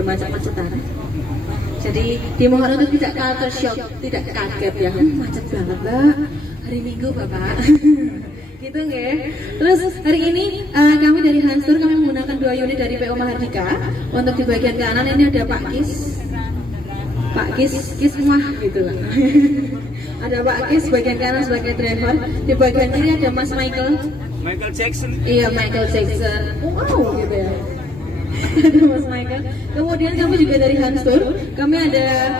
bermacet-macetan. Jadi dimohon untuk tidak culture shock, tidak kaget ya, macet banget Mbak, hari Minggu Bapak. Gitu nggih. Terus hari ini kami dari Hansur kami menggunakan 2 unit dari PO Mahardika. Untuk di bagian kanan ini ada Pak Kis semua gitu lah. Ada Pak Kis bagian kanan sebagai driver. Di bagian kiri ada Mas Michael Jackson. Iya, Michael Jackson. Wow gitu ya. Ada Mas Michael. Kemudian kami juga dari Hansur, kami ada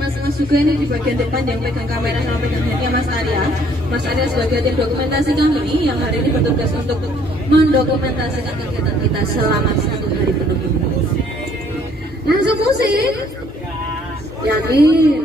Mas juga ini di bagian depan yang pegang kamera sama pegang handnya Mas Arya. Mas Arya sebagai tim dokumentasi kami yang hari ini bertugas untuk mendokumentasikan kegiatan kita selama 1 hari penuh ini. Langsung musik? Yakin?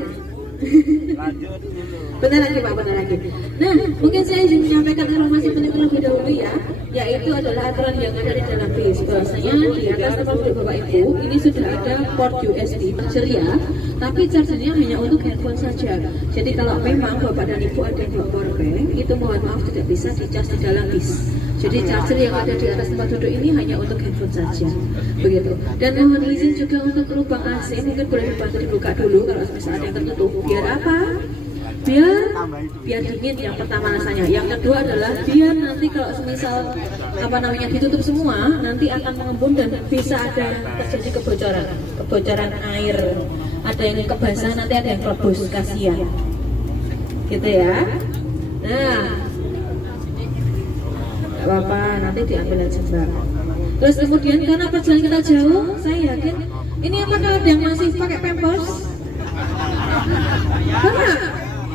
Lanjut dulu. Bentar lagi Pak, bentar lagi. Nah, mungkin saya ingin menyampaikan informasi penting terlebih dahulu ya, yaitu adalah aturan yang ada di dalam bis. Bahwasanya di atas tempat duduk Bapak Ibu ini sudah ada port USB ceria, tapi chargernya hanya untuk handphone saja. Jadi kalau memang Bapak dan Ibu ada yang bawa power bank, itu mohon maaf tidak bisa dicas di dalam bis. Jadi charger yang ada di atas tempat duduk ini hanya untuk handphone saja, begitu. Dan mohon izin juga untuk lubang AC mungkin boleh dibantu dibuka dulu kalau misalnya ada yang tertutup. Biar apa? Biar dingin yang pertama rasanya. Yang kedua adalah biar nanti kalau semisal ditutup semua, nanti akan mengembun dan bisa ada terjadi kebocoran air. Ada yang kebasahan, nanti ada yang rebus, kasihan. Gitu ya. Nah, nggak apa-apa, nanti diambil aja Mbak. Terus kemudian karena perjalanan kita jauh, saya yakin ini apakah ada yang masih pakai pampers? Bapak,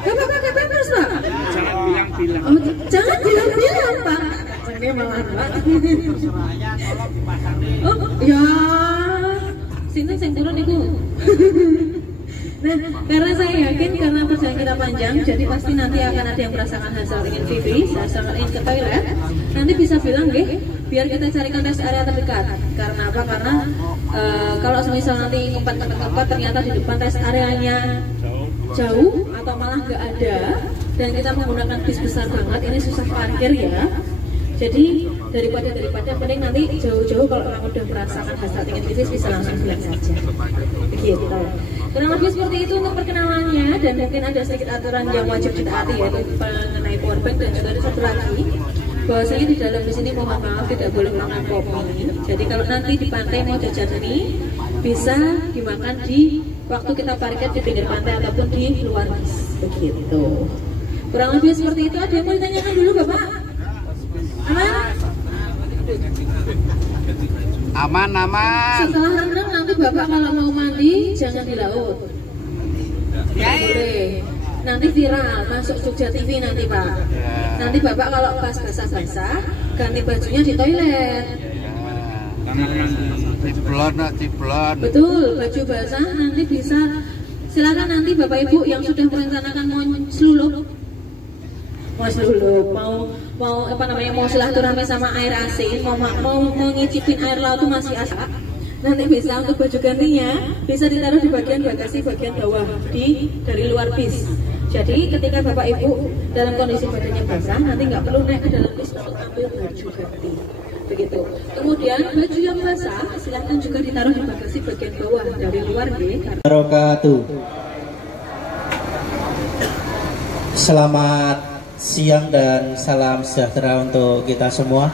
Bapak pakai pampers Pak? Jangan bilang-bilang. Oh, jangan bilang-bilang Pak. Jangan malah Pak. Oh ya, sini saya turun itu. Nah, karena saya yakin karena perjalanan kita panjang, jadi pasti nanti akan ada yang merasakan hasil ingin pipis, hasil ingin ke toilet. Nanti bisa bilang, biar kita carikan rest area terdekat. Karena apa? Karena kalau semisal nanti ngempet ternyata di depan rest areanya jauh atau malah nggak ada, dan kita menggunakan bis besar banget, ini susah parkir ya. Jadi daripada mending nanti jauh-jauh kalau orang udah merasakan hasrat ingin pipis bisa langsung bilang saja. Begitu. Kurang lebih seperti itu untuk perkenalannya, dan mungkin ada sedikit aturan yang wajib ditaati yaitu mengenai powerbank, dan juga ada satu lagi bahwasanya di dalam di sini mohon maaf tidak boleh makan kopi. Jadi kalau nanti di pantai mau jajan ini bisa dimakan di waktu kita parkir di pinggir pantai ataupun di luar bis. Begitu. Kurang lebih seperti itu. Ada yang mau ditanyakan dulu Bapak? Aman? Aman. Setelah rendam nanti Bapak kalau mau mandi jangan di laut. Tidak boleh. Nanti viral masuk Jogja TV nanti Pak. Nanti Bapak kalau pas basah-basah ganti bajunya di toilet. Ciblon. Betul, baju basah nanti bisa. Silakan nanti Bapak Ibu yang sudah merencanakan mau selulup, mau silaturahmi sama air asin, mau ngicipin air laut itu masih asap. Nanti bisa untuk baju gantinya bisa ditaruh di bagian bagasi bagian bawah dari luar bis. Jadi ketika Bapak Ibu dalam kondisi badannya basah, nanti nggak perlu naik ke dalam bis untuk ambil baju ganti. Begitu. Kemudian baju yang basah silahkan juga ditaruh di bagasi bagian bawah dari luar Barakatuh. Selamat siang dan salam sejahtera untuk kita semua.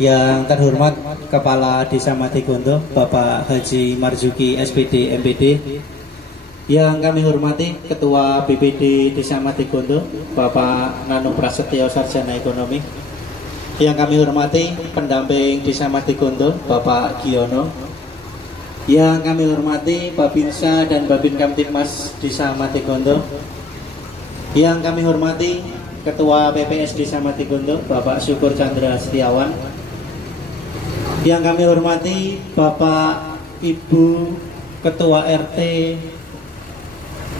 Yang terhormat Kepala Desa Matigondo Bapak Haji Marzuki SPD MPD, yang kami hormati Ketua BPD Desa Matigondo Bapak Nano Prasetyo Sarjana Ekonomi, yang kami hormati pendamping Desa Matigondo Bapak Giono, yang kami hormati Babinsa dan Babin Kamtipmas Desa Matigondo, yang kami hormati Ketua PPS Desa Matigondo Bapak Syukur Chandra Setiawan, yang kami hormati Bapak Ibu Ketua RT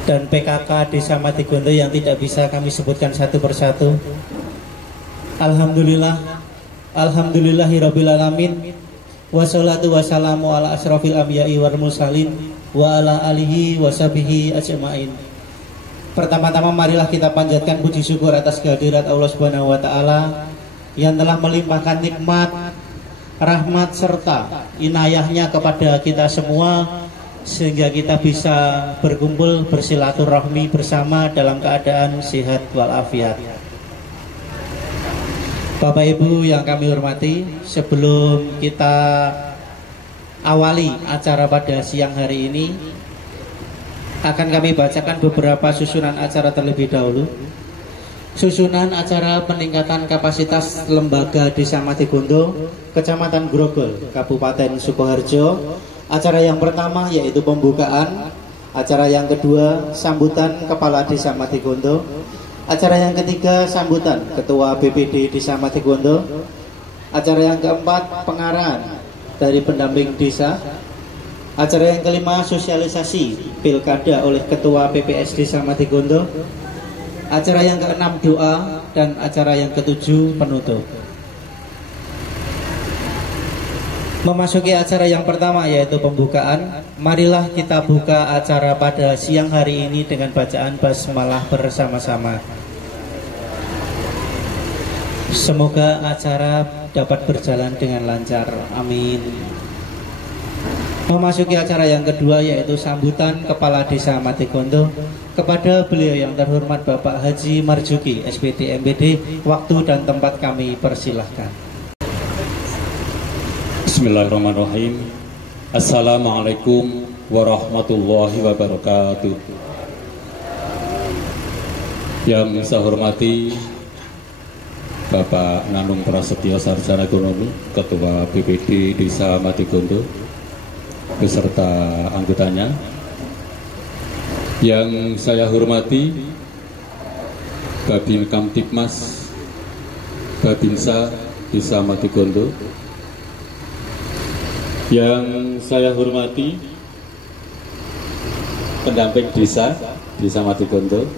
dan PKK Desa Matigondo yang tidak bisa kami sebutkan satu persatu. Alhamdulillahirabbil alamin. Wassalatu wassalamu ala asrofil anbiya'i wal mursalin wa ala alihi washabihi ajmain. Pertama-tama marilah kita panjatkan puji syukur atas kehadirat Allah Subhanahu wa taala yang telah melimpahkan nikmat rahmat serta inayahnya kepada kita semua, sehingga kita bisa berkumpul bersilaturahmi bersama dalam keadaan sehat walafiat. Bapak Ibu yang kami hormati, sebelum kita awali acara pada siang hari ini, akan kami bacakan beberapa susunan acara terlebih dahulu. Susunan acara peningkatan kapasitas Lembaga Desa Matigondo, Kecamatan Grogol, Kabupaten Sukoharjo. Acara yang pertama yaitu pembukaan, acara yang kedua sambutan Kepala Desa Matigondo, acara yang ketiga sambutan Ketua BPD Desa Matigondo, acara yang keempat pengarahan dari pendamping desa, acara yang kelima sosialisasi pilkada oleh Ketua PPS Desa Matigondo, acara yang keenam doa, dan acara yang ketujuh penutup. Memasuki acara yang pertama yaitu pembukaan, marilah kita buka acara pada siang hari ini dengan bacaan basmalah bersama-sama. Semoga acara dapat berjalan dengan lancar, amin. Memasuki acara yang kedua yaitu sambutan Kepala Desa Matigondo. Kepada beliau yang terhormat Bapak Haji Marjuki SPD MPD, waktu dan tempat kami persilahkan. Bismillahirrahmanirrahim. Assalamualaikum warahmatullahi wabarakatuh. Yang saya hormati Bapak Nanung Prasetyo Sarjana Ekonomi, Ketua BPD Desa Matigondo beserta anggotanya. Yang saya hormati Babin Kamtibmas Babinsa Desa Matigondo. Yang saya hormati pendamping desa Matigondo.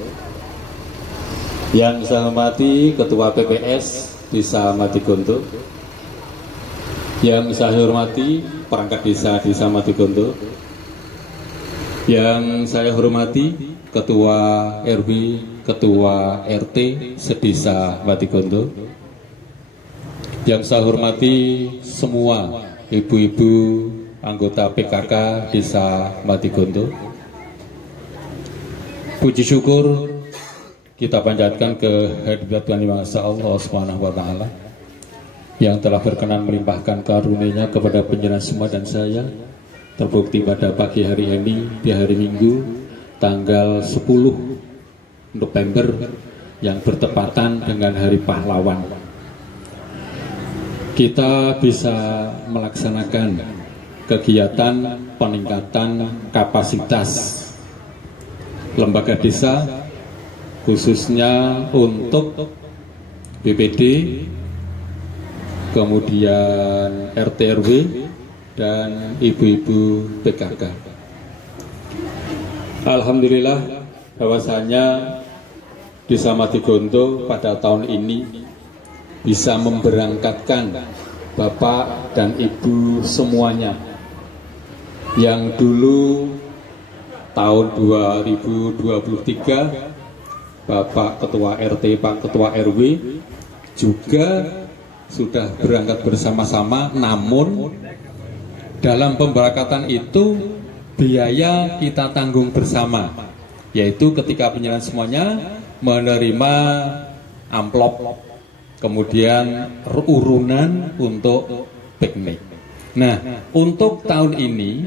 Yang saya hormati Ketua PPS Desa Matigondo. Yang saya hormati perangkat desa Matigondo. Yang saya hormati Ketua RW, Ketua RT sedesa Matigondo. Yang saya hormati semua ibu-ibu anggota PKK Desa Matigondo. Puji syukur kita panjatkan kehadirat Tuhan Yang Maha Allah Subhanahu wa taala yang telah berkenan melimpahkan karunia-Nya kepada penjelasan semua dan saya, terbukti pada pagi hari ini di hari Minggu tanggal 10 November yang bertepatan dengan Hari Pahlawan. Kita bisa melaksanakan kegiatan peningkatan kapasitas lembaga desa, khususnya untuk BPD, kemudian RT RW, dan ibu-ibu PKK. Alhamdulillah bahwasanya Desa Matigondo pada tahun ini bisa memberangkatkan Bapak dan Ibu semuanya yang dulu tahun 2023 Bapak Ketua RT, Pak Ketua RW juga sudah berangkat bersama-sama, namun dalam pemberangkatan itu biaya kita tanggung bersama, yaitu ketika penyerahan semuanya menerima amplop, kemudian urunan untuk piknik. Nah, untuk tahun ini,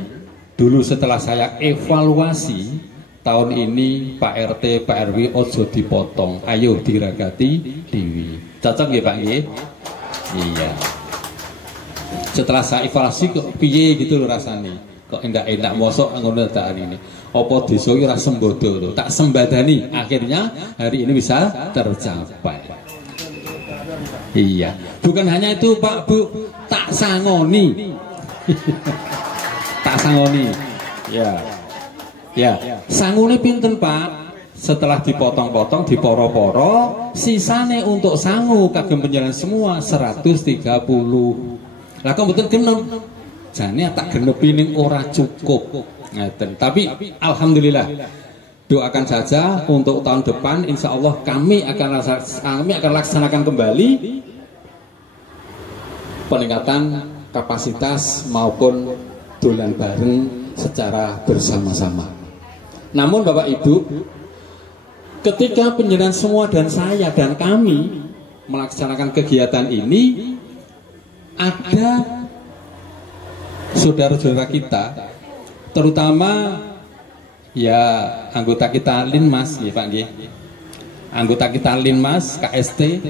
dulu setelah saya evaluasi, tahun ini Pak RT, Pak RW ojo dipotong, ayo diragati dewi. Cocok nggih Pak nggih? Iya. Setelah saya evaluasi kok piye gitu loh rasanya, kok enak-enak mosok ngono tak ini. Apa desa iki ora sembodo lho, tak sembadani. Akhirnya hari ini bisa tercapai. Iya, bukan hanya itu Pak Bu, tak sangoni. Tak sangoni. Ya. Ya, sangune pinten Pak? Setelah dipotong-potong, diporo-poro, sisane untuk sangu kagem penjalan semua 130. Lah kok mboten genep? Jane tak genepi ning ora cukup. Ngeten. Tapi alhamdulillah, doakan saja untuk tahun depan insya Allah kami akan laksanakan kembali peningkatan kapasitas maupun dolan bareng secara bersama-sama. Namun Bapak Ibu, ketika penjenengan semua dan saya dan kami melaksanakan kegiatan ini, ada saudara-saudara kita, terutama ya anggota kita Linmas, ya Pak Nggih. Anggota kita Linmas, KST,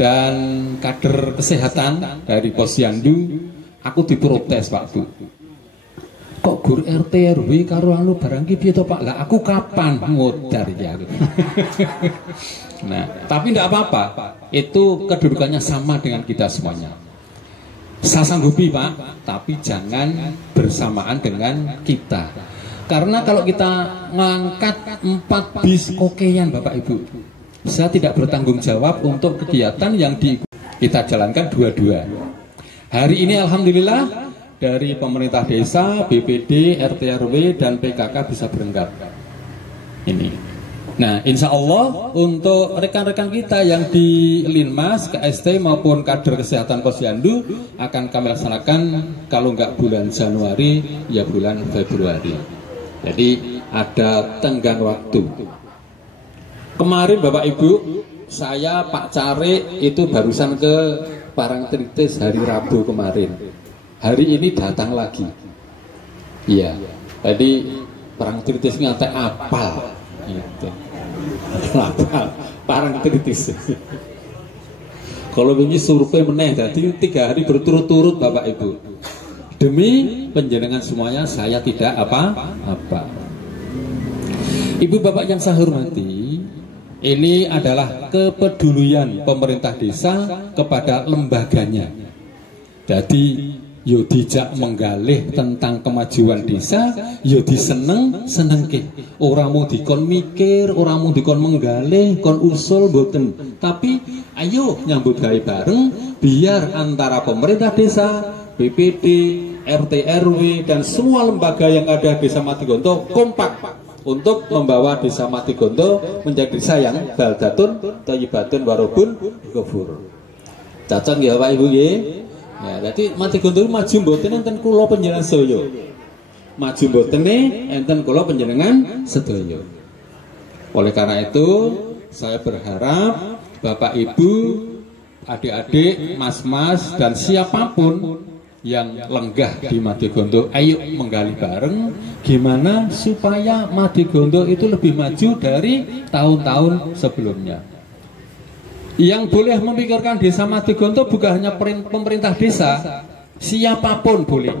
dan kader kesehatan dari Posyandu, aku diprotes Pak Bu. Kok gur RT RW karo anu barang ki piye to Pak? Lah aku kapan modar ya. Nah, tapi tidak apa-apa. Itu kedudukannya sama dengan kita semuanya. Saya sanggupi Pak, tapi jangan bersamaan dengan kita. Karena kalau kita ngangkat 4 bis kokean Bapak Ibu, saya tidak bertanggung jawab untuk kegiatan yang kita jalankan dua-dua. Hari ini Alhamdulillah dari pemerintah desa, BPD, RT RW, dan PKK bisa berangkat. Ini. Nah, insya Allah untuk rekan-rekan kita yang di Linmas, KST maupun kader kesehatan Posyandu akan kami laksanakan kalau nggak bulan Januari, ya bulan Februari. Jadi ada tenggang waktu. Kemarin Bapak Ibu, saya Pak Cari itu barusan ke Parangtritis hari Rabu kemarin. Hari ini datang lagi. Iya. Jadi Parangtritis ngantek apal. Gitu. Apal. Parangtritis. Kalau ini survei meneh, jadi 3 hari berturut-turut Bapak Ibu. Demi penjenengan semuanya saya tidak apa-apa. Ibu bapak yang saya hormati, ini adalah kepedulian pemerintah desa kepada lembaganya. Jadi yo dijak menggalih tentang kemajuan desa, yo diseneng-senengke. Ora mau dikon mikir, ora mau dikon menggalih, kon usul mboten. Tapi ayo nyambut gawe bareng biar antara pemerintah desa, BPD, RT RW, dan semua lembaga yang ada Desa Matigondo kompak untuk membawa Desa Matigondo menjadi desa yang baldatun, thayyibatun, warobun, ghafur. Cocok nggih Bapak Ibu nggih? Ya, jadi Matigondo maju mboten enten kula panjenengan sedaya. Maju mbotene enten kula panjenengan sedaya. Oleh karena itu, saya berharap Bapak Ibu, adik-adik, mas-mas, dan siapapun yang lenggah di Matigondo, ayo menggali bareng gimana supaya Matigondo itu lebih maju dari tahun-tahun sebelumnya. Yang boleh memikirkan Desa Matigondo bukan hanya pemerintah desa, siapapun boleh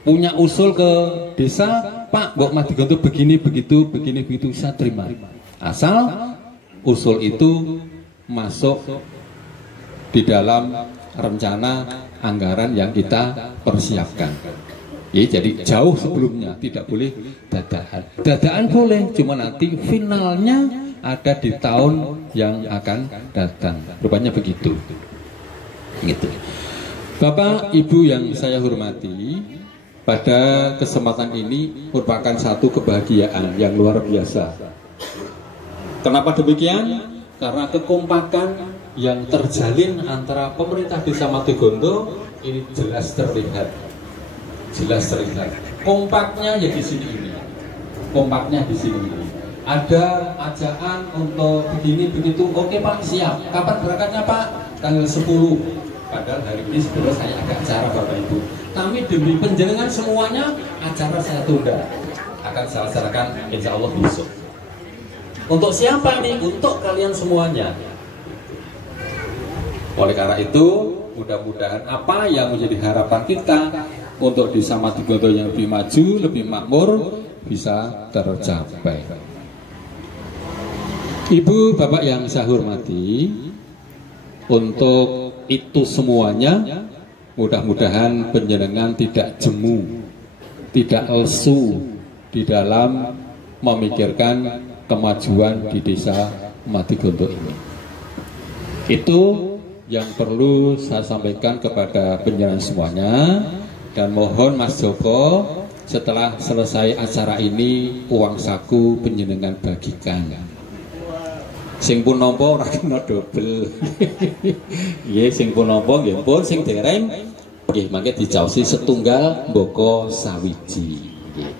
punya usul ke desa, Pak, Mbok Matigondo begini begitu, begini begitu, saya terima. Asal usul itu masuk di dalam rencana anggaran yang kita persiapkan. Ya, jadi jauh sebelumnya, tidak boleh dadakan. Dadakan boleh, cuma nanti finalnya ada di tahun yang akan datang. Rupanya begitu. Gitu. Bapak, Ibu yang saya hormati, pada kesempatan ini merupakan satu kebahagiaan yang luar biasa. Kenapa demikian? Karena kekompakan yang terjalin antara pemerintah Desa Matigondo ini jelas terlihat. Jelas terlihat. Kompaknya ya di sini ini. Kompaknya di sini ini. Ada ajakan untuk begini begitu. Oke Pak, siap. Kapan berangkatnya Pak? Tanggal 10. Padahal hari ini sebenarnya saya ada acara Bapak Ibu. Tapi demi penjenengan semuanya, acara saya tunda. Akan saya laksanakan insya Allah besok. Untuk siapa nih? Untuk kalian semuanya. Oleh karena itu, mudah-mudahan apa yang menjadi harapan kita untuk Desa Matigondo yang lebih maju, lebih makmur, bisa tercapai. Ibu, Bapak yang saya hormati, untuk itu semuanya, mudah-mudahan penjenengan tidak jemu, tidak lesu di dalam memikirkan kemajuan di Desa Matigondo ini. Itu yang perlu saya sampaikan kepada penjenengan semuanya, dan mohon Mas Joko setelah selesai acara ini uang saku penjenengan bagikan. Sing pun nampa ora kena dobel. Nggih, sing pun nampa nggih pun sing dereng nggih mangke dicaosi setunggal mboko sawiji. Nggih.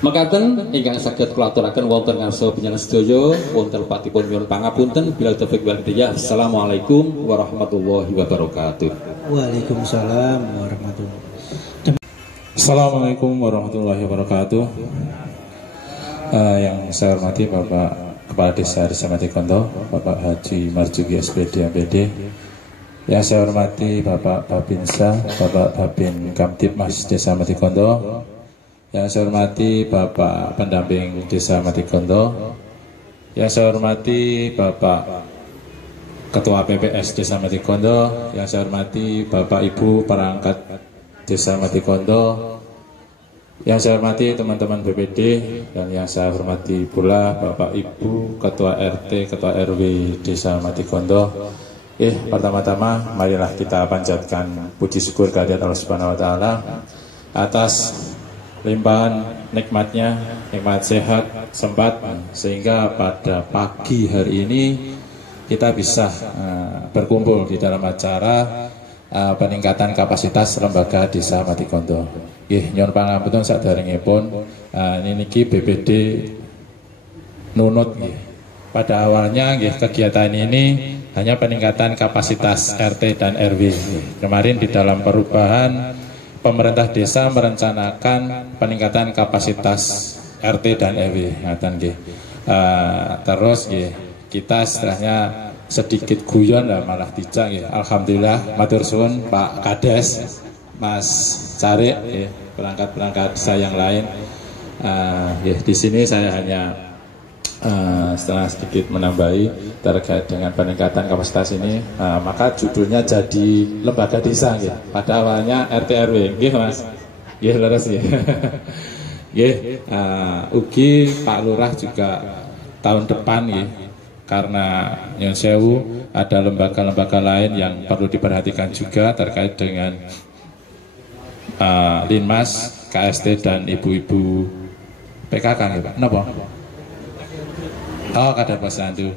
Mekaten ingkang saged kula aturaken wonten ngarsa panjenengan sedaya wonten lepatipun nyuwun pangapunten bila taufiq wal hidayah. Assalamualaikum warahmatullahi wabarakatuh. Waalaikumsalam warahmatullahi wabarakatuh. Assalamualaikum warahmatullahi wabarakatuh. Yang saya hormati Bapak Kepala Desa Matikondo, Bapak Haji Marjuki SPD MPD. Yang saya hormati Bapak Babinsa, Bapak Babin Kamtibmas Desa Matikondo. Yang saya hormati Bapak Pendamping Desa Matikondo. Yang saya hormati Bapak Ketua PPS Desa Matikondo. Yang saya hormati Bapak Ibu perangkat Desa Matikondo. Yang saya hormati teman-teman BPD, dan yang saya hormati pula Bapak Ibu Ketua RT, Ketua RW Desa Matikondo. Pertama-tama marilah kita panjatkan puji syukur kehadirat Allah Subhanahu wa taala atas limpahan nikmatnya, nikmat sehat, sempat, sehingga pada pagi hari ini kita bisa berkumpul di dalam acara peningkatan kapasitas lembaga Desa Matikondo. Nyuwun pangapunten saderengipun niki BPD nunut nggih. Pada awalnya kegiatan ini hanya peningkatan kapasitas RT dan RW. Kemarin di dalam perubahan pemerintah desa merencanakan peningkatan kapasitas RT dan RW, terus kita setelahnya sedikit guyon lah malah dijak. Alhamdulillah matur suwun Pak Kades, Mas Carik, perangkat-perangkat desa yang lain. Di sini saya hanya setelah sedikit menambahi terkait dengan peningkatan kapasitas ini, maka judulnya jadi lembaga desa. Pada awalnya RT RW, Mas, leres ugi Pak Lurah juga tahun depan karena nyun sewu ada lembaga-lembaga lain yang perlu diperhatikan juga terkait dengan Linmas, KST dan ibu-ibu PKK Pak. Napa? Oh, kada pasandu.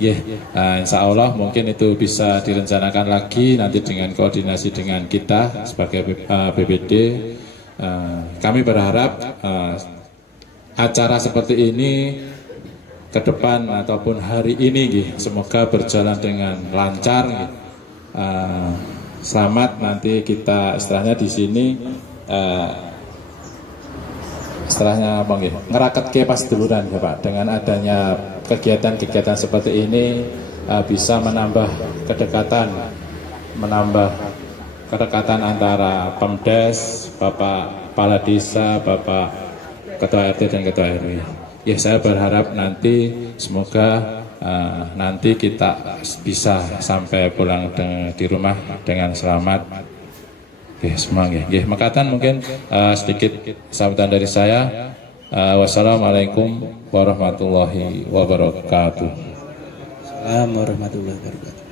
Insya Allah mungkin itu bisa direncanakan lagi nanti dengan koordinasi dengan kita sebagai BPD. Kami berharap acara seperti ini ke depan ataupun hari ini semoga berjalan dengan lancar. Selamat nanti kita istilahnya di sini istilahnya ngeraket ke pas duluran ya Pak. Dengan adanya kegiatan-kegiatan seperti ini bisa menambah kedekatan antara Pemdes, Bapak Kepala Desa, Bapak Ketua RT dan Ketua RW. Saya berharap nanti semoga nanti kita bisa sampai pulang di rumah dengan selamat. Semangat. Makatan mungkin sedikit sambutan dari saya. Wassalamualaikum warahmatullahi wabarakatuh. Assalamualaikum warahmatullahi wabarakatuh.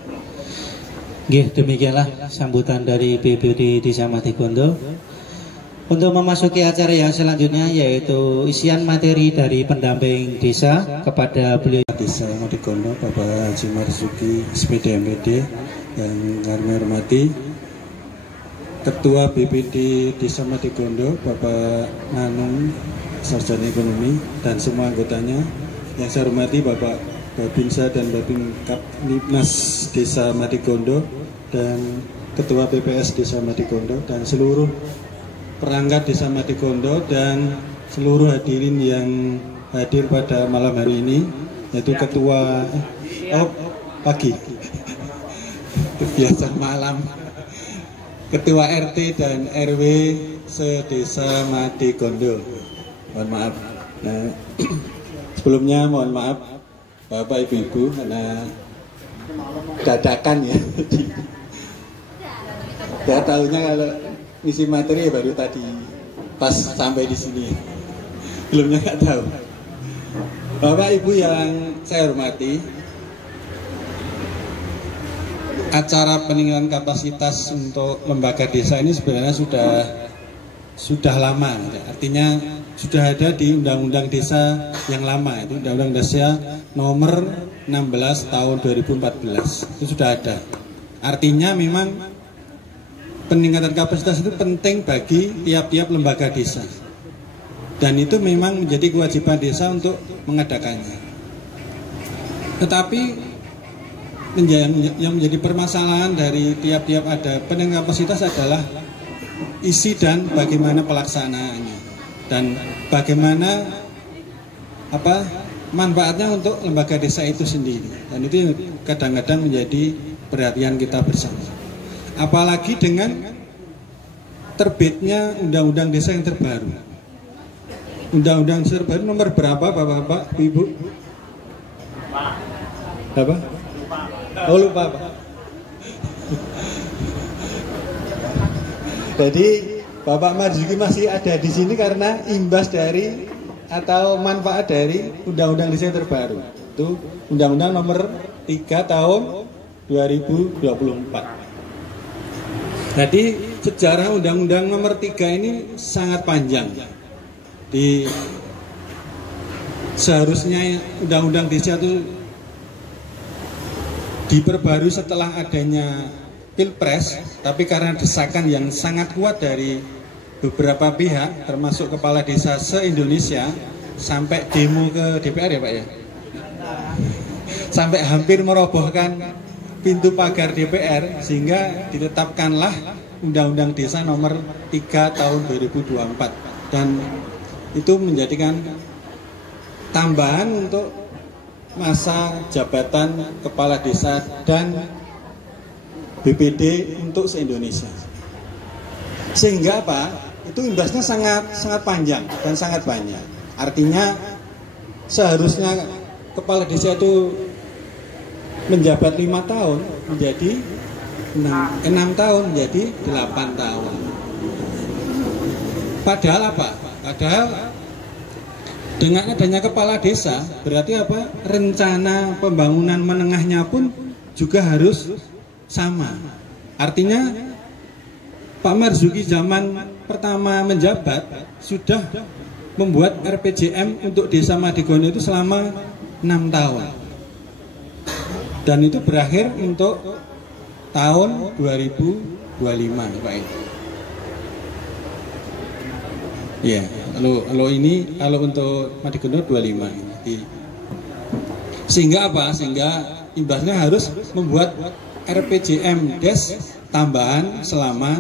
Demikianlah sambutan dari BPD Desa Matikondo. Untuk memasuki acara yang selanjutnya yaitu isian materi dari pendamping desa kepada beliau Desa Matikondo, Bapak Haji Marzuki SPD MPD, yang kami hormati Ketua BPD Desa Matikondo, Bapak Nanung Sarjana Ekonomi, dan semua anggotanya. Yang saya hormati Bapak Babinsa dan Babin Kapnibnas Desa Matikondo, dan Ketua PPS Desa Matikondo, dan seluruh perangkat Desa Matikondo, dan seluruh hadirin yang hadir pada malam hari ini, yaitu Ketua pagi biasa malam, Ketua RT dan RW se-Desa Matikondo. Mohon maaf. Sebelumnya mohon maaf Bapak Ibu-ibu karena dadakan ya. Saya tahunya kalau ngisi materi baru tadi pas sampai di sini. Sebelumnya nggak tahu. Bapak Ibu yang saya hormati, acara peningkatan kapasitas untuk lembaga desa ini sebenarnya sudah lama, artinya sudah ada di Undang-Undang Desa yang lama, itu Undang-Undang Desa nomor 16 16 tahun 2014 itu sudah ada. Artinya memang peningkatan kapasitas itu penting bagi tiap-tiap lembaga desa. Dan itu memang menjadi kewajiban desa untuk mengadakannya. Tetapi yang menjadi permasalahan dari tiap-tiap ada peningkatan kapasitas adalah isi dan bagaimana pelaksanaannya dan bagaimana manfaatnya untuk lembaga desa itu sendiri. Dan itu kadang-kadang menjadi perhatian kita bersama. Apalagi dengan terbitnya undang-undang desa yang terbaru. Undang-undang terbaru nomor berapa Bapak-bapak, Ibu? Apa? Oh lupa Pak. Jadi Bapak Marzuki masih ada di sini karena imbas dari atau manfaat dari undang-undang desa yang terbaru. Itu Undang-Undang nomor 3 tahun 2024. Jadi sejarah Undang-Undang nomor 3 ini sangat panjang. Seharusnya undang-undang desa itu diperbarui setelah adanya Pilpres, tapi karena desakan yang sangat kuat dari beberapa pihak, termasuk kepala desa se-Indonesia, sampai demo ke DPR ya Pak ya, sampai hampir merobohkan pintu pagar DPR, sehingga ditetapkanlah Undang-Undang Desa nomor 3 tahun 2024 dan itu menjadikan tambahan untuk masa jabatan kepala desa dan BPD untuk se-Indonesia. Sehingga apa? Itu imbasnya sangat panjang dan sangat banyak. Artinya seharusnya kepala desa itu menjabat 5 tahun menjadi 6 tahun menjadi 8 tahun. Padahal apa? Padahal dengan adanya kepala desa berarti apa? Rencana pembangunan menengahnya pun juga harus sama. Artinya Pak Marzuki zaman pertama menjabat sudah membuat RPJM untuk Desa Madigondo itu selama 6 tahun. Dan itu berakhir untuk tahun 2025 Pak. Ya, kalau untuk Madigondo 25. Sehingga apa? Sehingga imbasnya harus membuat RPJM Des tambahan selama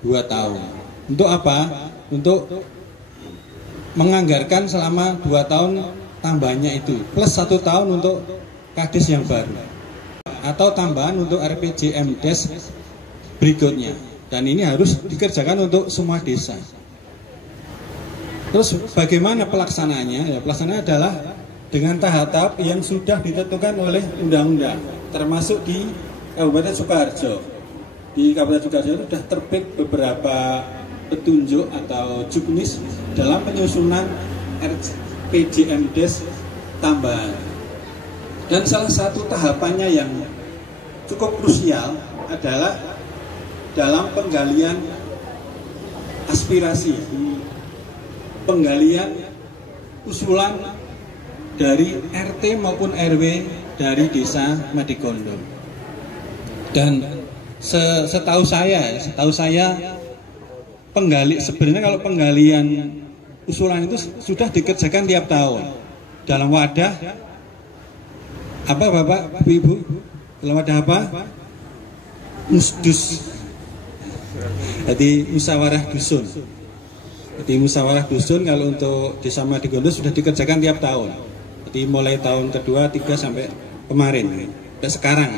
2 tahun. Untuk apa? Untuk menganggarkan selama 2 tahun tambahnya itu, plus 1 tahun untuk Kades yang baru, atau tambahan untuk RPJM Des berikutnya. Dan ini harus dikerjakan untuk semua desa. Terus bagaimana pelaksanaannya? Ya, pelaksanaannya adalah dengan tahap-tahap yang sudah ditentukan oleh undang-undang, termasuk di Kabupaten Sukoharjo. Di Kabupaten Sukoharjo itu sudah terbit beberapa petunjuk atau juknis dalam penyusunan RPJM Des tambahan. Dan salah satu tahapannya yang cukup krusial adalah dalam penggalian aspirasi, penggalian usulan dari RT maupun RW dari Desa Madigondo. Dan setahu saya sebenarnya kalau penggalian usulan itu sudah dikerjakan tiap tahun dalam wadah apa Bapak Ibu? Dalam wadah apa? Musdus. Jadi musyawarah dusun. Jadi musyawarah dusun kalau untuk Desa Madigondo sudah dikerjakan tiap tahun. Jadi mulai tahun kedua, 3 sampai kemarin, sampai sekarang.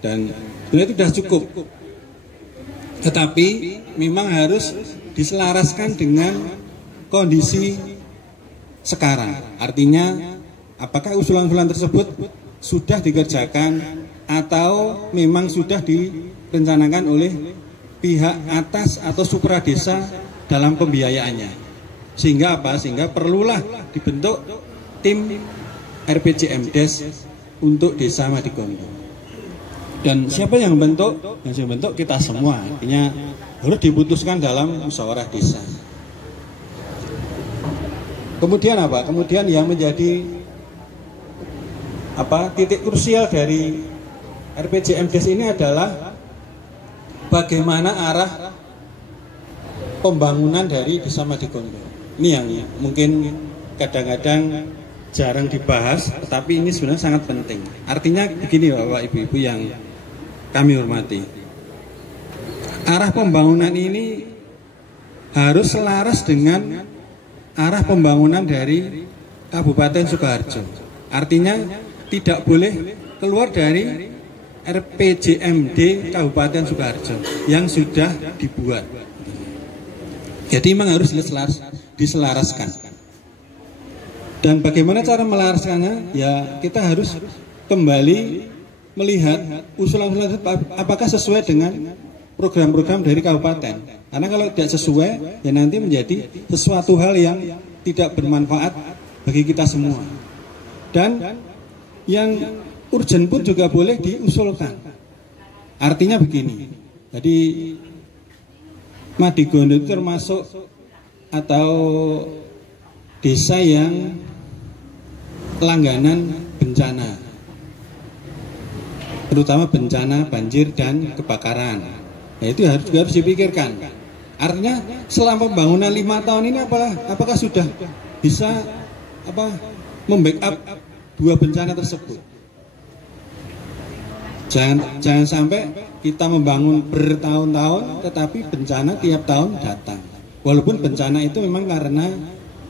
Dan sebenarnya itu sudah cukup. Tetapi memang harus diselaraskan dengan kondisi sekarang. Artinya apakah usulan-usulan tersebut sudah dikerjakan atau memang sudah direncanakan oleh pihak atas atau supradesa dalam pembiayaannya. Sehingga apa? Sehingga perlulah dibentuk tim RPJM Des untuk Desa Madigondo. Dan siapa yang membentuk? Yang membentuk kita semua. Artinya harus diputuskan dalam musyawarah desa. Kemudian apa? Kemudian yang menjadi titik krusial dari RPJMDes ini adalah bagaimana arah pembangunan dari Desa Madigondo. Ini yang mungkin kadang-kadang jarang dibahas, tetapi ini sebenarnya sangat penting. Artinya begini Bapak Ibu-ibu yang kami hormati. Arah pembangunan ini harus selaras dengan arah pembangunan dari Kabupaten Sukoharjo. Artinya tidak boleh keluar dari RPJMD Kabupaten Sukoharjo yang sudah dibuat. Jadi memang harus diselaraskan. Dan bagaimana cara melaraskannya? Ya kita harus kembali melihat usulan-usulan itu apakah sesuai dengan program-program dari kabupaten. Karena kalau tidak sesuai, ya nanti menjadi sesuatu hal yang tidak bermanfaat bagi kita semua. Dan yang urgent pun juga boleh diusulkan. Artinya begini, jadi Madigondo itu termasuk atau desa yang langganan bencana, terutama bencana banjir dan kebakaran. Nah, itu juga harus dipikirkan. Artinya selama pembangunan 5 tahun ini apakah sudah bisa membackup 2 bencana tersebut? Jangan sampai kita membangun bertahun-tahun tetapi bencana tiap tahun datang. Walaupun bencana itu memang karena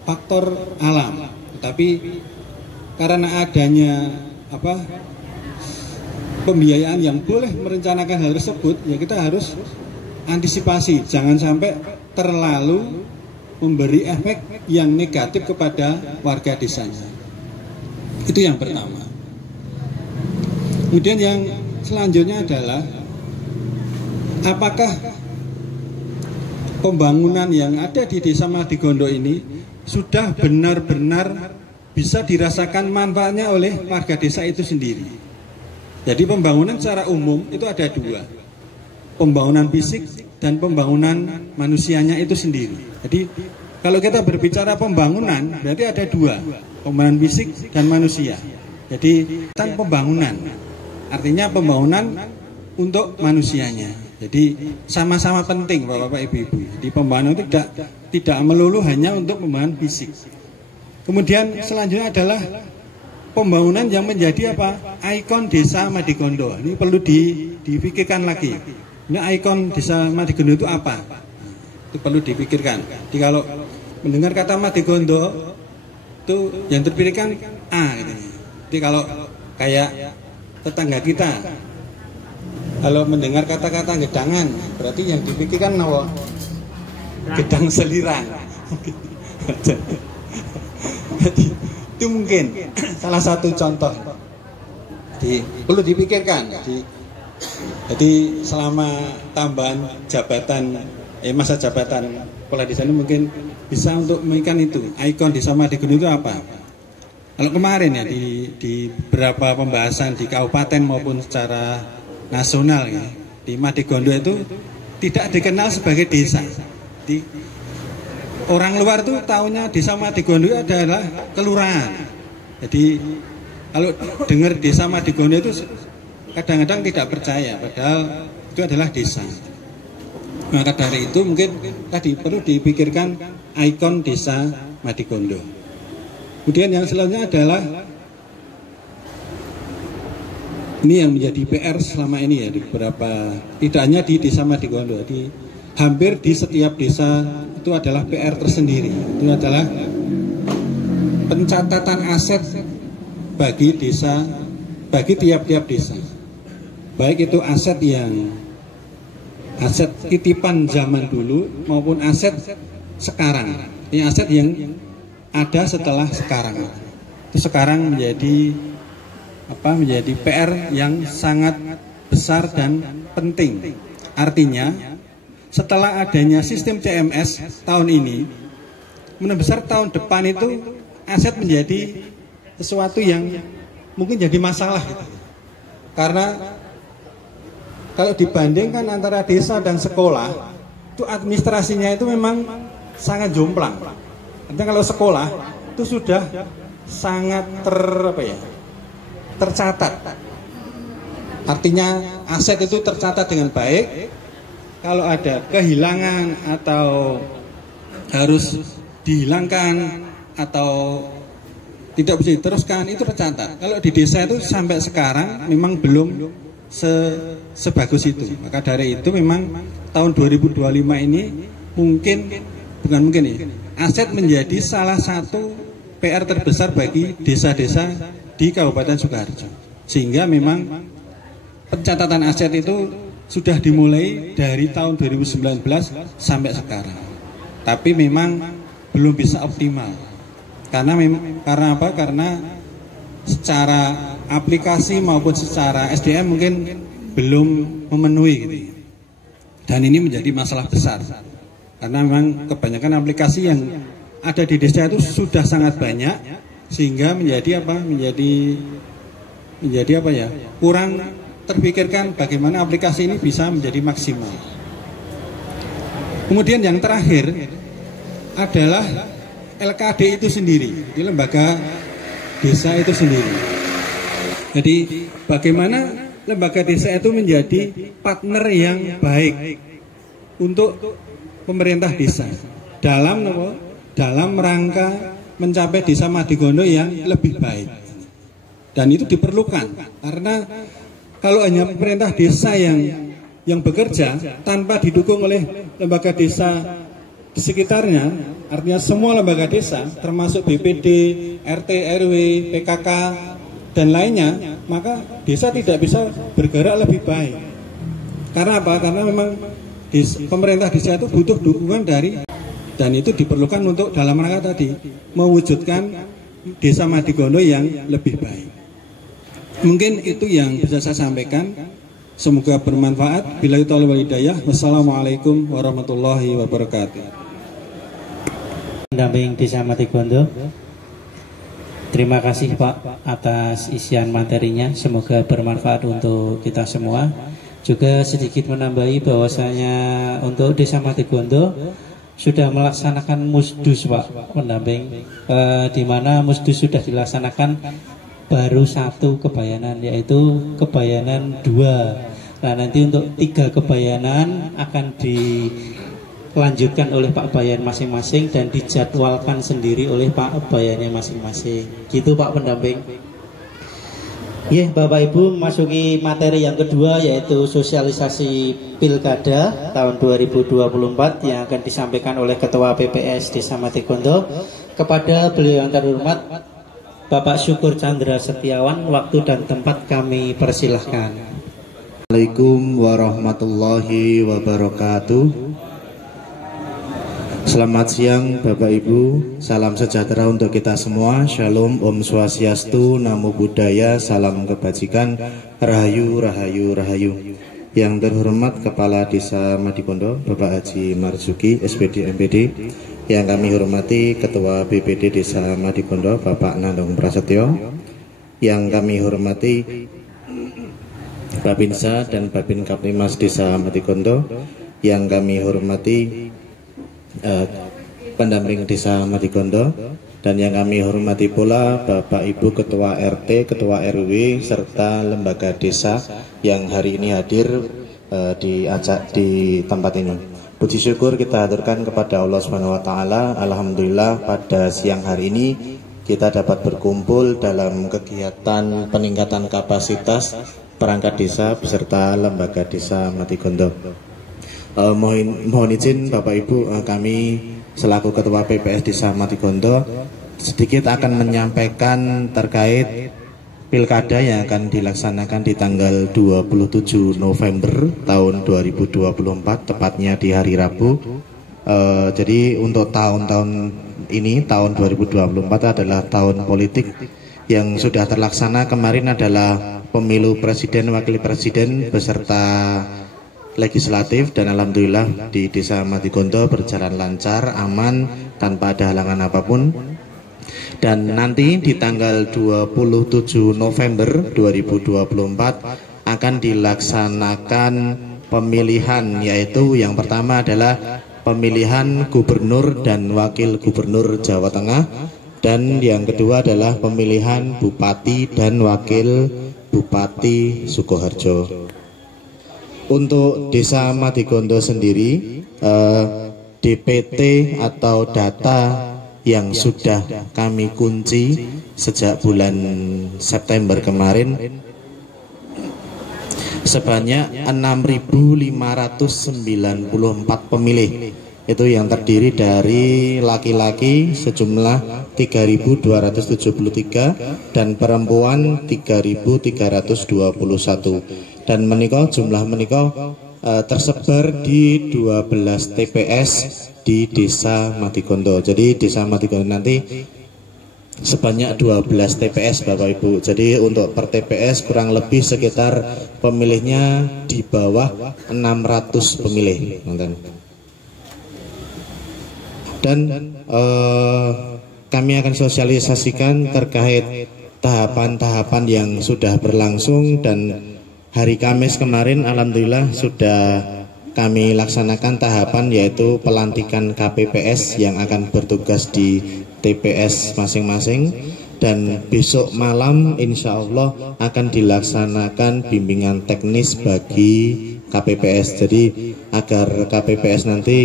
faktor alam, tetapi karena adanya pembiayaan yang boleh merencanakan hal tersebut, ya kita harus antisipasi, jangan sampai terlalu memberi efek yang negatif kepada warga desanya. Itu yang pertama. Kemudian yang selanjutnya adalah apakah pembangunan yang ada di Desa Madigondo ini sudah benar-benar bisa dirasakan manfaatnya oleh warga desa itu sendiri. Jadi pembangunan secara umum itu ada 2, pembangunan fisik dan pembangunan manusianya itu sendiri. Jadi kalau kita berbicara pembangunan berarti ada 2, pembangunan fisik dan manusia. Jadi pembangunan artinya pembangunan untuk manusianya. Jadi sama-sama penting Bapak Ibu. Jadi pembangunan itu tidak melulu hanya untuk pembangunan fisik. Kemudian selanjutnya adalah pembangunan yang menjadi ikon Desa Madigondo. Ini perlu dipikirkan lagi. Ini ikon Desa Madigondo itu apa? Itu perlu dipikirkan. Jadi kalau mendengar kata Madigondo itu yang terpikirkan A gitu. Jadi kalau kayak tetangga kita, kalau mendengar kata-kata gedangan, berarti yang dipikirkan gedang selirang. Jadi itu mungkin salah satu contoh. Jadi perlu dipikirkan. Jadi selama tambahan jabatan, masa jabatan kepala desa ini mungkin bisa untuk memikirkan itu. Ikon Desa Madigondo itu apa? Kalau kemarin ya di beberapa pembahasan di kabupaten maupun secara nasional ya, di Madigondo itu tidak dikenal sebagai desa. Di orang luar tuh taunya Desa Madigondo adalah kelurahan. Jadi kalau dengar Desa Madigondo itu kadang-kadang tidak percaya, padahal itu adalah desa. Maka dari itu mungkin tadi perlu dipikirkan ikon Desa Madigondo. Kemudian yang selanjutnya adalah ini yang menjadi PR selama ini ya di beberapa, tidak hanya di Desa Madigondo, hampir di setiap desa itu adalah PR tersendiri. Itu adalah pencatatan aset bagi desa, bagi tiap-tiap desa. Baik itu aset titipan zaman dulu maupun aset sekarang. Ini aset yang ada setelah sekarang. Itu sekarang menjadi PR yang sangat besar dan penting. Artinya setelah adanya sistem CMS tahun ini, kemudian besar tahun depan itu aset menjadi sesuatu yang mungkin jadi masalah gitu. Karena kalau dibandingkan antara desa dan sekolah, itu administrasinya itu memang sangat jomplang. Artinya kalau sekolah itu sudah sangat tercatat. Artinya aset itu tercatat dengan baik. Kalau ada kehilangan atau harus dihilangkan atau tidak bisa diteruskan, itu tercatat. Kalau di desa itu sampai sekarang memang belum sebagus itu. Maka dari itu memang tahun 2025 ini bukan mungkin ya, aset menjadi salah satu PR terbesar bagi desa-desa di Kabupaten Sukoharjo. Sehingga memang pencatatan aset itu sudah dimulai dari tahun 2019 sampai sekarang. Tapi memang belum bisa optimal. Karena apa? Karena secara aplikasi maupun secara SDM mungkin belum memenuhi gitu. Dan ini menjadi masalah besar. Karena memang kebanyakan aplikasi yang ada di desa itu sudah sangat banyak, sehingga menjadi apa? Menjadi apa ya? Kurang terpikirkan bagaimana aplikasi ini bisa menjadi maksimal. Kemudian yang terakhir adalah LKD itu sendiri, di lembaga desa itu sendiri. Jadi bagaimana lembaga desa itu menjadi partner yang baik untuk pemerintah desa dalam rangka mencapai desa Madigondo yang lebih baik. Dan itu diperlukan karena kalau hanya pemerintah desa yang bekerja tanpa didukung oleh lembaga desa di sekitarnya, artinya semua lembaga desa termasuk BPD, RT, RW, PKK dan lainnya, maka desa tidak bisa bergerak lebih baik. Karena apa? Karena memang pemerintah desa itu butuh dukungan dan itu diperlukan untuk dalam rangka tadi mewujudkan desa Madigondo yang lebih baik. Mungkin itu yang bisa saya sampaikan. Semoga bermanfaat. Billahi taufiq wal hidayah. Wassalamualaikum warahmatullahi wabarakatuh. Pendamping Desa Madigondo, terima kasih Pak atas isian materinya, semoga bermanfaat untuk kita semua. Juga sedikit menambahi bahwasanya untuk Desa Madigondo sudah melaksanakan musdus Pak pendamping, di mana musdus sudah dilaksanakan baru 1 kebayanan, yaitu kebayanan 2. Nah nanti untuk 3 kebayanan akan dilanjutkan oleh Pak Bayan masing-masing dan dijadwalkan sendiri oleh Pak Bayannya masing-masing. Gitu Pak pendamping. Ya Bapak Ibu, masuki materi yang kedua, yaitu sosialisasi Pilkada tahun 2024 yang akan disampaikan oleh Ketua PPS Desa Madigondo. Kepada beliau yang terhormat Bapak Syukur Chandra Setiawan, waktu dan tempat kami persilahkan. Assalamualaikum warahmatullahi wabarakatuh. Selamat siang Bapak Ibu, salam sejahtera untuk kita semua. Shalom, Om Swastiastu, Namo Buddhaya, salam kebajikan, Rahayu, Rahayu, Rahayu. Yang terhormat Kepala Desa Madigondo Bapak Haji Marzuki SPD MPD, yang kami hormati Ketua BPD Desa Madigondo Bapak Nandong Prasetyo, yang kami hormati Babinsa dan Babin Kaptimas Desa Madigondo, yang kami hormati pendamping Desa Madigondo, dan yang kami hormati pula Bapak Ibu Ketua RT, Ketua RW, serta lembaga desa yang hari ini hadir di tempat ini. Puji syukur kita haturkan kepada Allah Subhanahu wa taala. Alhamdulillah pada siang hari ini kita dapat berkumpul dalam kegiatan peningkatan kapasitas perangkat desa beserta lembaga desa Madigondo. Mohon izin Bapak Ibu, kami selaku Ketua PPS Desa Madigondo sedikit akan menyampaikan terkait Pilkada yang akan dilaksanakan di tanggal 27 November tahun 2024, tepatnya di hari Rabu. Jadi untuk tahun-tahun ini, tahun 2024 adalah tahun politik yang sudah terlaksana. Kemarin adalah pemilu presiden, wakil presiden beserta legislatif, dan alhamdulillah di Desa Madigondo berjalan lancar, aman, tanpa ada halangan apapun. Dan nanti di tanggal 27 November 2024 akan dilaksanakan pemilihan, yaitu yang pertama adalah pemilihan gubernur dan wakil gubernur Jawa Tengah, Dan yang kedua adalah pemilihan Bupati dan Wakil Bupati Sukoharjo. Untuk Desa Madigondo sendiri, DPT atau data yang sudah kami kunci sejak bulan September kemarin sebanyak 6.594 pemilih. Itu yang terdiri dari laki-laki sejumlah 3.273 dan perempuan 3.321. Dan jumlah menika tersebar di 12 TPS di Desa Madigondo. Jadi Desa Madigondo nanti sebanyak 12 TPS Bapak Ibu. Jadi untuk per TPS kurang lebih sekitar pemilihnya di bawah 600 pemilih. Dan kami akan sosialisasikan terkait tahapan-tahapan yang sudah berlangsung. Dan hari Kamis kemarin alhamdulillah sudah kami laksanakan tahapan yaitu pelantikan KPPS yang akan bertugas di TPS masing-masing. Dan besok malam insya Allah akan dilaksanakan bimbingan teknis bagi KPPS. Jadi agar KPPS nanti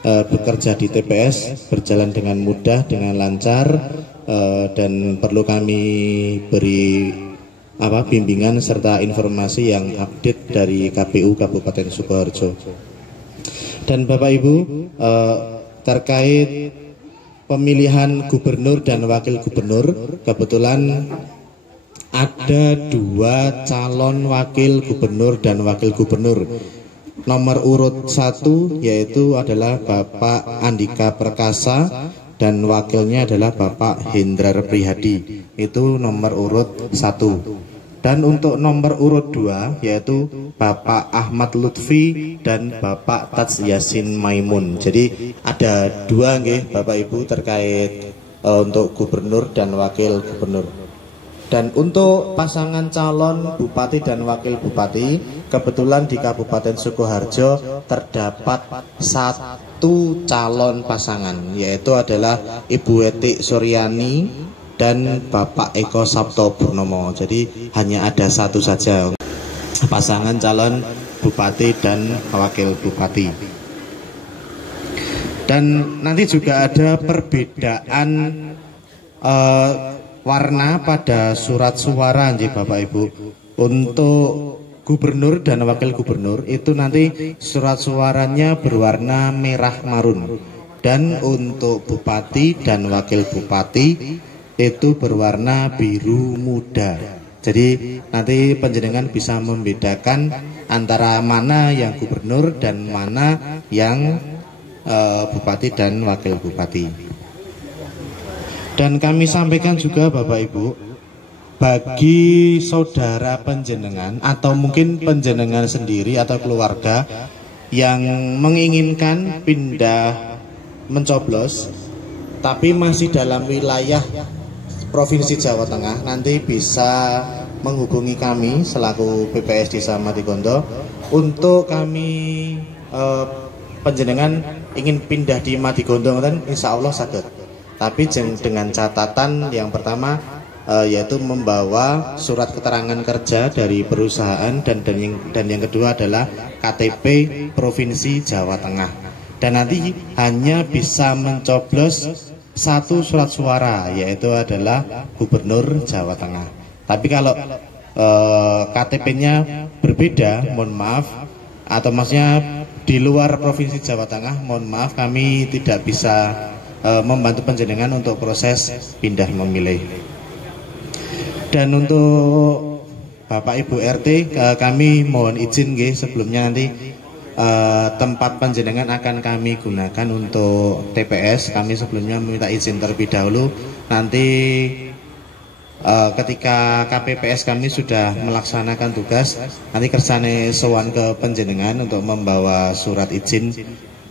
bekerja di TPS berjalan dengan mudah, dengan lancar, dan perlu kami beri bimbingan serta informasi yang update dari KPU Kabupaten Sukoharjo. Dan Bapak Ibu, terkait pemilihan gubernur dan wakil gubernur, kebetulan ada 2 calon wakil gubernur dan wakil gubernur. Nomor urut 1 yaitu adalah Bapak Andika Perkasa dan wakilnya adalah Bapak Hendrar Prihadi. Itu nomor urut 1. Dan untuk nomor urut 2 yaitu Bapak Ahmad Lutfi dan Bapak Taj Yasin Maimun. Jadi ada 2 nggih Bapak Ibu terkait untuk gubernur dan wakil gubernur. Dan untuk pasangan calon bupati dan wakil bupati, kebetulan di Kabupaten Sukoharjo terdapat 1 calon pasangan, yaitu adalah Ibu Etik Suryani dan Bapak Eko Sabto Purnomo. Jadi hanya ada 1 saja pasangan calon bupati dan wakil bupati. Dan nanti juga ada perbedaan warna pada surat suara nggih Bapak Ibu. Untuk gubernur dan wakil gubernur itu nanti surat suaranya berwarna merah marun. Dan untuk bupati dan wakil bupati itu berwarna biru muda. Jadi nanti panjenengan bisa membedakan antara mana yang gubernur dan mana yang bupati dan wakil bupati. Dan kami sampaikan juga Bapak Ibu, bagi saudara panjenengan atau mungkin panjenengan sendiri atau keluarga yang menginginkan pindah mencoblos tapi masih dalam wilayah Provinsi Jawa Tengah, nanti bisa menghubungi kami selaku PPS Desa Madigondo untuk kami panjenengan ingin pindah di Madigondo, insya Allah sakit. Tapi dengan catatan yang pertama yaitu membawa surat keterangan kerja dari perusahaan dan yang kedua adalah KTP Provinsi Jawa Tengah. Dan nanti hanya bisa mencoblos 1 surat suara, yaitu adalah Gubernur Jawa Tengah. Tapi kalau KTP-nya berbeda, mohon maaf, atau maksudnya di luar Provinsi Jawa Tengah, mohon maaf kami tidak bisa membantu panjenengan untuk proses pindah memilih. Dan untuk Bapak Ibu RT, kami mohon izin nggih sebelumnya nanti tempat panjenengan akan kami gunakan untuk TPS. Kami sebelumnya meminta izin terlebih dahulu. Nanti ketika KPPS kami sudah melaksanakan tugas, nanti kersane sowan ke panjenengan untuk membawa surat izin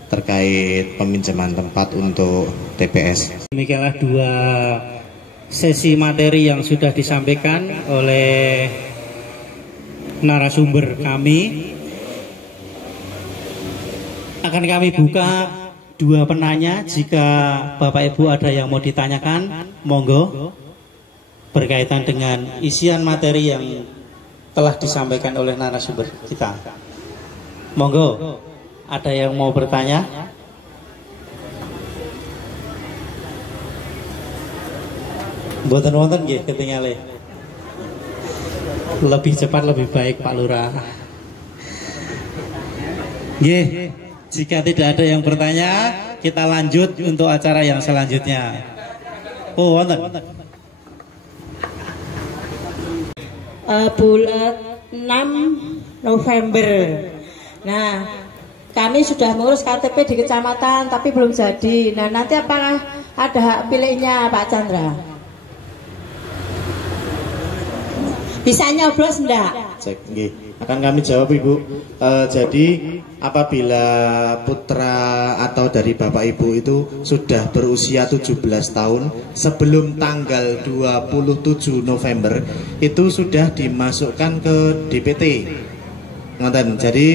terkait peminjaman tempat untuk TPS. Demikianlah 2 sesi materi yang sudah disampaikan oleh narasumber kami. Akan kami buka dua penanya. Jika Bapak Ibu ada yang mau ditanyakan, monggo, berkaitan dengan isian materi yang telah disampaikan oleh narasumber kita. Monggo, ada yang mau bertanya? Mboten wonten nggih ketinggalan. Lebih cepat lebih baik Pak Lurah. Nggih, jika tidak ada yang bertanya, kita lanjut untuk acara yang selanjutnya. Oh, wonten. Bulan 6 November. Nah, kami sudah mengurus KTP di kecamatan tapi belum jadi. Nah, nanti apakah ada hak pilihnya Pak Chandra? Bisa nyoblos enggak? Cek, nggih. Akan kami jawab Ibu. Jadi apabila putra atau dari Bapak Ibu itu sudah berusia 17 tahun sebelum tanggal 27 November itu sudah dimasukkan ke DPT. Ngoten. Jadi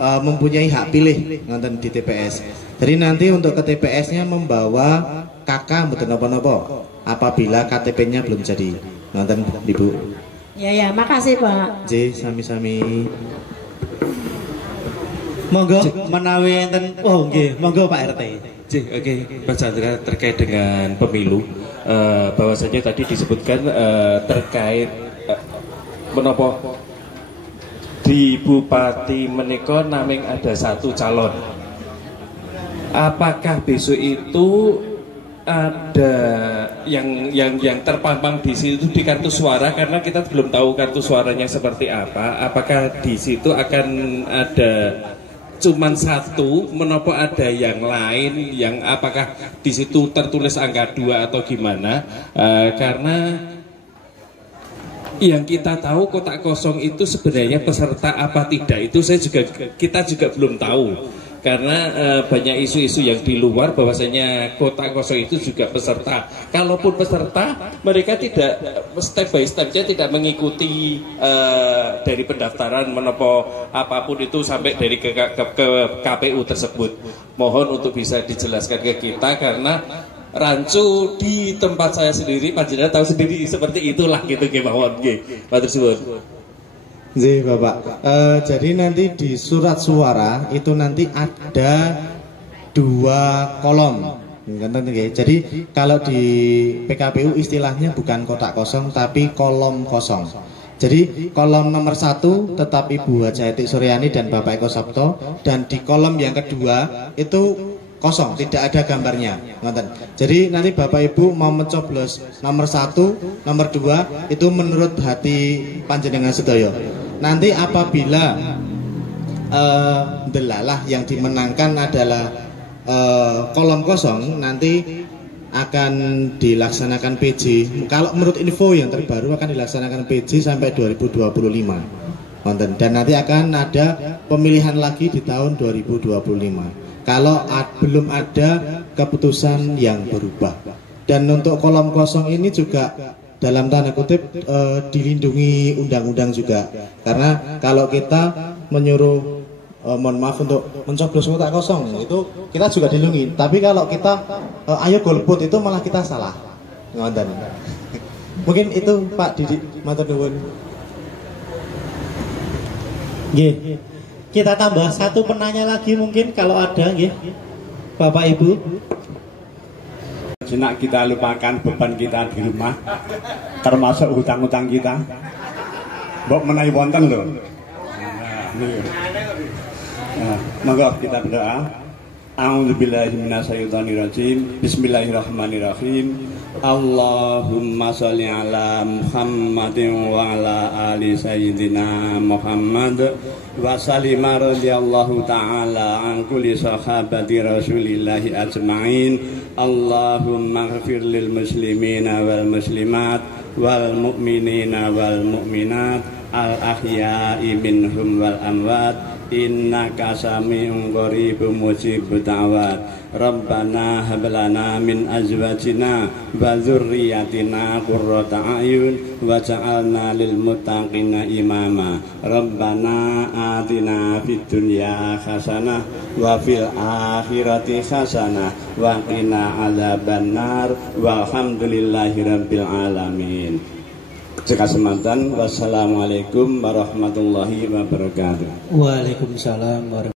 mempunyai hak pilih ngoten di TPS. Jadi nanti untuk ke TPS-nya membawa kakak mboten napa-napa apabila KTP-nya belum jadi. Ngoten Ibu. Ya, makasih Pak. J, sami-sami. Monggo menawi enten. Oh nggih, monggo Pak RT. Oke, Pak Chandra, terkait dengan pemilu, bahwasanya tadi disebutkan terkait menapa di Bupati menika naming ada satu calon. Apakah besok itu ada yang terpampang di situ di kartu suara, karena kita belum tahu kartu suaranya seperti apa. Apakah di situ akan ada cuman satu, menopo ada yang lain, yang apakah di situ tertulis angka 2 atau gimana? Karena yang kita tahu kotak kosong itu sebenarnya peserta apa tidak itu kita juga belum tahu. Karena banyak isu-isu yang di luar bahwasanya kotak kosong itu juga peserta. Kalaupun peserta, mereka tidak step by stepnya tidak mengikuti dari pendaftaran menopo apapun itu sampai dari ke KPU tersebut. Mohon untuk bisa dijelaskan ke kita, karena rancu di tempat saya sendiri, panjenengan tahu sendiri seperti itulah gitu kemauan nggih. Matur suwun. Nggih Bapak, jadi nanti di surat suara itu nanti ada 2 kolom. Jadi kalau di PKPU istilahnya bukan kotak kosong tapi kolom kosong. Jadi kolom nomor 1 tetap Ibu Haja Etik Suryani dan Bapak Eko Sabto, dan di kolom yang kedua itu kosong, tidak ada gambarnya. Jadi nanti Bapak Ibu mau mencoblos nomor 1, nomor 2 itu menurut hati panjenengan sedaya. Nanti apabila delalah yang dimenangkan adalah kolom kosong, nanti akan dilaksanakan PJ. Kalau menurut info yang terbaru akan dilaksanakan PJ sampai 2025. Dan nanti akan ada pemilihan lagi di tahun 2025. Kalau belum ada keputusan yang berubah. Dan untuk kolom kosong ini juga dalam tanda kutip dilindungi undang-undang juga. Karena kalau kita menyuruh mohon maaf untuk mencoblos kotak kosong itu kita juga dilindungi. Tapi kalau kita ayo golput itu malah kita salah. Mungkin itu Pak Didik, matur nuwun. Nggih. Kita tambah satu penanya lagi mungkin kalau ada nggih. Bapak Ibu. Senak kita lupakan beban kita di rumah, termasuk hutang-hutang kita. Mbok menawi wonten lho. Nah, monggo kita berdoa. A'udzubillahi minasyaitonirrajim. Bismillahirrahmanirrahim. Allahumma sholli ala Muhammadin wa ala ali sayyidina Muhammad wa sallim radhiyallahu ta'ala an kulli sahabati rasulillahi ajma'in. Allahumma ighfir lil muslimina wal muslimat wal mu'minina wal mu'minat al ahya'i minhum wal amwat innaka sami'un qaribun mujibud da'wat. Rabbana hab lana min azwajina wa dzurriyyatina qurrata a'yun waj'alna lil muttaqina imama. Rabbana atina fid dunya hasanah wa fil akhirati hasanah wa qina adzabannar. Walhamdulillahi rabbil alamin. Kesempatan, wassalamualaikum warahmatullahi wabarakatuh. Waalaikumsalam warahmatullahi wabarakatuh.